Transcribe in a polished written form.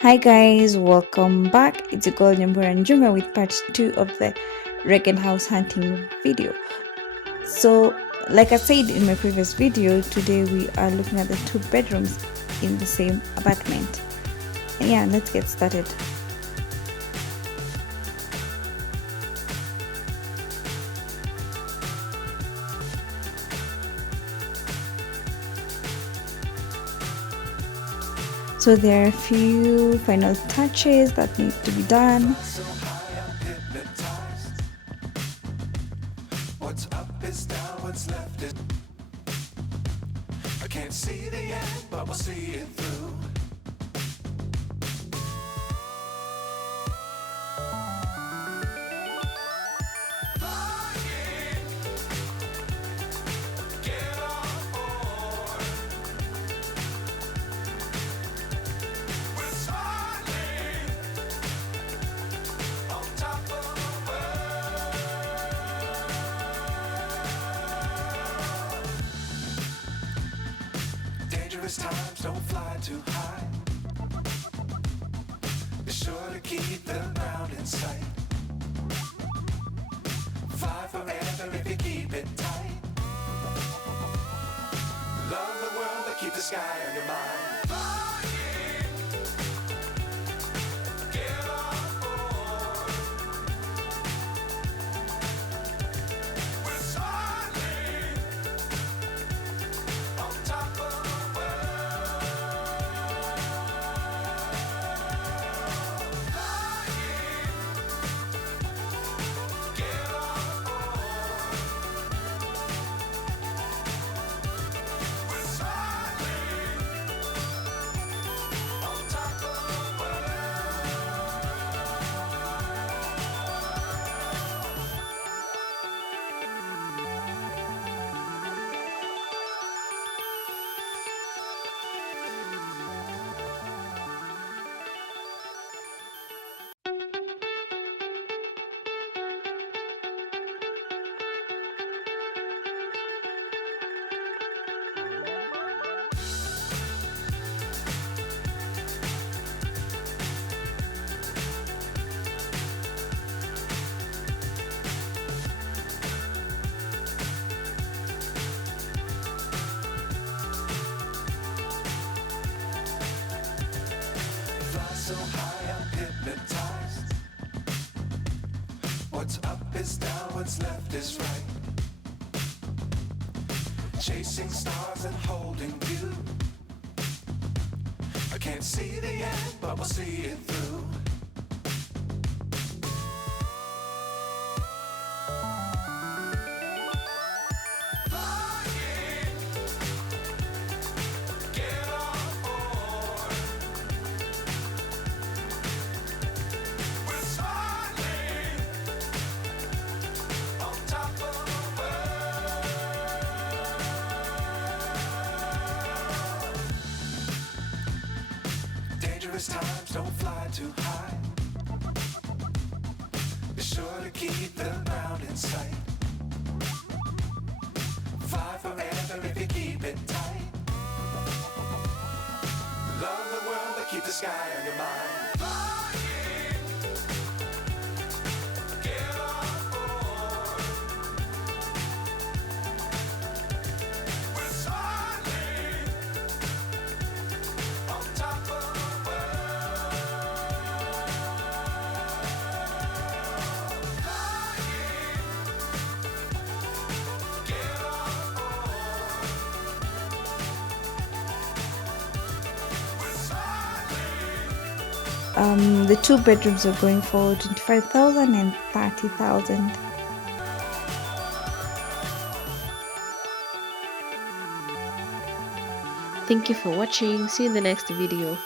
Hi guys, welcome back. It's your girl Nyambura Njunga with part 2 of the Regen house hunting video. So, like I said in my previous video, today we are looking at the 2 bedrooms in the same apartment. And yeah, let's get started. So there are a few final touches that need to be done. What's up is down, what's left is I can't see the end, but we'll see it through. Get on board. We're smiling on top of the world. Dangerous times, don't fly too high. Be sure to keep the ground in sight. Fly forever if you keep it tight. Love the world, but keep the sky on your mind. Flying, get on board. We're soaring on top of the world. Flying, get on board. We're soaring on top of the world. Fly so high, I'm hypnotized. What's up is down, what's left is right. Chasing stars and holding you. I can't see the end, but we'll see it through. Flying, get on board. We're smiling on top of the world. Dangerous times, don't fly too high. Be sure to keep the ground in sight. Fly forever if you keep it tight. Love the world, but keep the sky on your mind. Flying, get on board. We're soaring on top of the world. Flying, get on board. We're soaring. The 2 bedrooms are going for 25,000 and 30,000. Thank you for watching. See you in the next video.